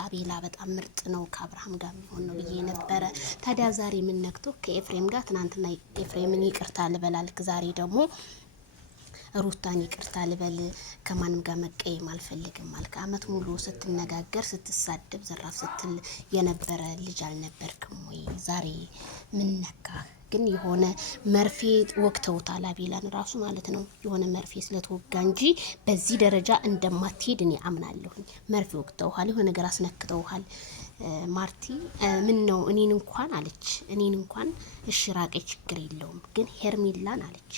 አቤላ በጣም ምርጥ ነው ከአብርሃም ጋር የሚሆን ነው ብዬ ነበረ። ታዲያ ዛሬ ምን ነክቶ ከኤፍሬም ጋር ትናንትና ኤፍሬምን ይቅርታ ልበላልክ፣ ዛሬ ደግሞ ሩታን ይቅርታ ልበል፣ ከማንም ጋር መቀየም አልፈልግም አልክ። አመት ሙሉ ስትነጋገር ስትሳደብ ዘራፍ ስትል የነበረ ልጅ አልነበርክም ወይ? ዛሬ ምን ነካ? ግን የሆነ መርፌ ወቅተውታል አቤላን ራሱ ማለት ነው። የሆነ መርፌ ስለተወጋ እንጂ በዚህ ደረጃ እንደማትሄድ እኔ አምናለሁኝ። መርፌ ወቅተውሃል፣ የሆነ ነገር አስነክተውሃል። ማርቲ ምን ነው እኔን እንኳን አለች፣ እኔን እንኳን እሺ ራቄ ችግር የለውም ግን ሄርሜላን አለች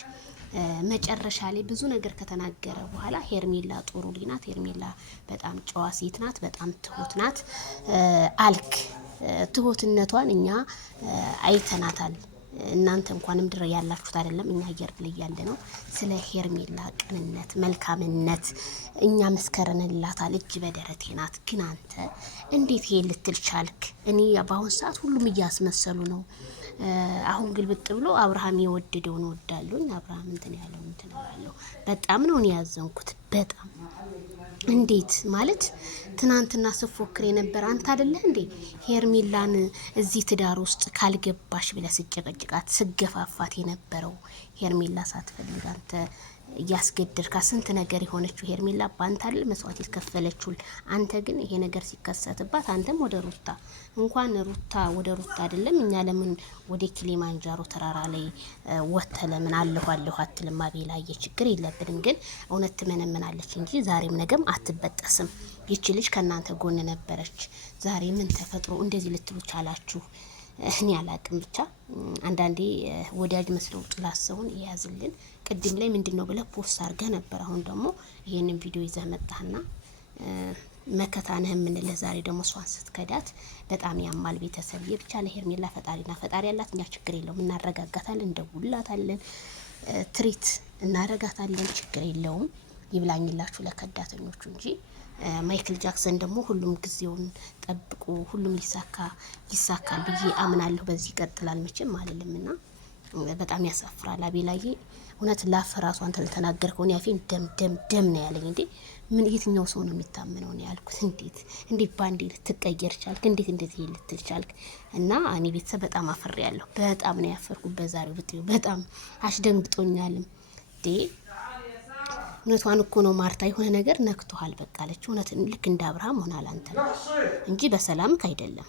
መጨረሻ ላይ ብዙ ነገር ከተናገረ በኋላ ሄርሜላ ጥሩ ልጅ ናት፣ ሄርሜላ በጣም ጨዋ ሴት ናት፣ በጣም ትሁት ናት አልክ። ትሁትነቷን እኛ አይተናታል። እናንተ እንኳን ምድር ያላችሁት አይደለም እኛ አየር ላይ ያለ ነው። ስለ ሄርሜላ ቅንነት፣ መልካምነት እኛ መስከረንላታል። እጅ በደረቴ ናት። ግን አንተ እንዴት ይሄ ልትል ቻልክ? እኔ በአሁን ሰዓት ሁሉም እያስመሰሉ ነው። አሁን ግልብጥ ብሎ አብርሃም የወደደውን ወዳለኝ አብርሃም እንትን ያለው እንትን አለው። በጣም ነው ያዘንኩት። በጣም እንዴት ማለት ትናንትና ስፎክር የነበር አንተ አይደለህ እንዴ? ሄርሜላን እዚህ ትዳር ውስጥ ካልገባሽ ብለህ ስጨቀጭቃት ስገፋፋት የነበረው ሄርሜላ ሳትፈልግ አንተ እያስገደድካ ስንት ነገር የሆነችው ሄርሜላ ባንተ አይደል መስዋዕት የከፈለችው። አንተ ግን ይሄ ነገር ሲከሰትባት አንተም ወደ ሩታ እንኳን ሩታ ወደ ሩታ አይደለም እኛ ለምን ወደ ኪሊማንጃሮ ተራራ ላይ ወጥተ ለምን አለሁ አትልም? አቤላዬ ችግር የለብንም ግን እውነት ትመነምናለች እንጂ ዛሬም ነገም አትበጠስም። ይቺ ልጅ ከናንተ ጎን ነበረች። ዛሬ ምን ተፈጥሮ እንደዚህ ልትሉ ቻላችሁ? እኔ አላቅም። ብቻ አንዳንዴ ወዳጅ መስለው ጥላት ሰውን ይያዝልን። ቅድም ላይ ምንድነው ብለ ፖስት አድርገህ ነበር። አሁን ደግሞ ይሄንን ቪዲዮ ይዘህ መጣህና መከታ ነህ የምንልህ። ዛሬ ደግሞ እሷን ስትከዳት በጣም ያማል። ቤተሰብ ብቻ ለሄርሜላ ፈጣሪና ፈጣሪ ያላት እኛ ችግር የለውም እናረጋጋታለን፣ እንደውላታለን፣ ትሪት እናረጋታለን፣ ችግር የለውም። ይብላኝላችሁ ለከዳተኞቹ እንጂ ማይክል ጃክሰን ደግሞ ሁሉም ጊዜውን ጠብቁ፣ ሁሉም ይሳካል ብዬ አምናለሁ። በዚህ ይቀጥላል መቼም አልልምና በጣም ያሳፍራል። አቤላዬ እውነት ላፈራሱ አንተ ለተናገርከው ያፊን ደም ነው ያለኝ። እንዴ ምን የትኛው ሰው ነው የሚታመነው ነው ያልኩት። እንዴት ባንዴ ልትቀየር ቻልክ? እንዴት እንደዚህ ልትል ቻልክ? እና እኔ ቤተሰብ በጣም አፍሬያለሁ። በጣም ነው ያፈርኩት በዛሬው ብትዩ በጣም አስደንግጦኛልም። እውነቷን እኮ ነው ማርታ፣ የሆነ ነገር ነክቶሃል በቃ አለች። እውነት ልክ እንደ አብርሃም ሆናል አንተ እንጂ በሰላምክ አይደለም።